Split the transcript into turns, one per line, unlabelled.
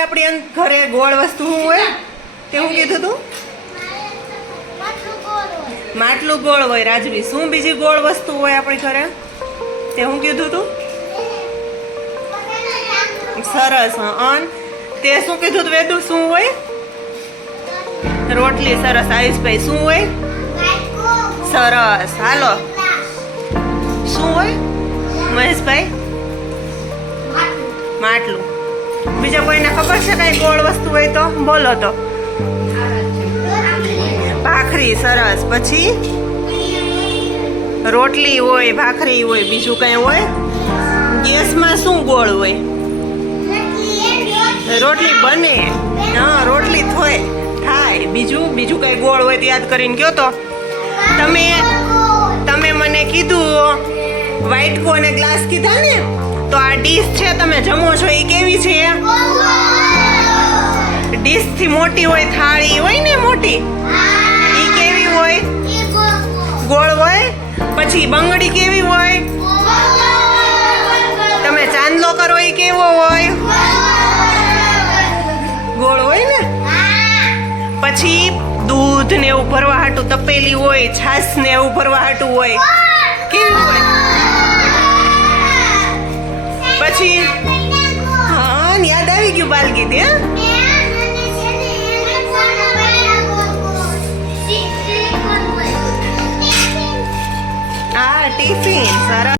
આપણી ઘરે ગોળ વસ્તુ શું હોય તે હું કીધું તું? માટલું ગોળ હોય. રાજવી. શું બીજી ગોળ વસ્તુ હોય આપણી ઘરે? તે હું કીધું તું? સરસ અન તે શું કીધું તું વેદુ? શું હોય? રોટલી સરસ. આયુષભાઈ શું હોય? સરસ. હાલો. શું હોય? મહેશભાઈ? માટલું. બીજા કોઈને ખબર છે કઈ ગોળ વસ્તુ હોય તો? બોલો તો. ભાખરી, સરસ. પછી? રોટલી હોય, ભાખરી હોય, બીજું કઈ હોય? ગેસમાં શું ગોળ હોય? રોટલી બને. હા, રોટલી થોય. થાય. બીજું? બીજું કઈ ગોળ હોય તો યાદ કરીને કયો તો. તમે તમે મને કીધું વ્હાઈટ કો અને ગ્લાસ કીધા ને? આ ડીશ છે, તમે જમો છો, એ કેવી છે? ડીશથી મોટી હોય, થાળી હોય ને મોટી? એ કેવી હોય? ગોળ હોય? પછી બંગડી કેવી હોય? તમે ચાંદલો કરો એ કેવો હોય? ગોળ હોય ને? પછી દૂધ ને એવું ભરવા હાટું તપેલી હોય છાસ ને એવું ભરવા હાટું હોય. કેવી હોય? હા ટિફિન સરસ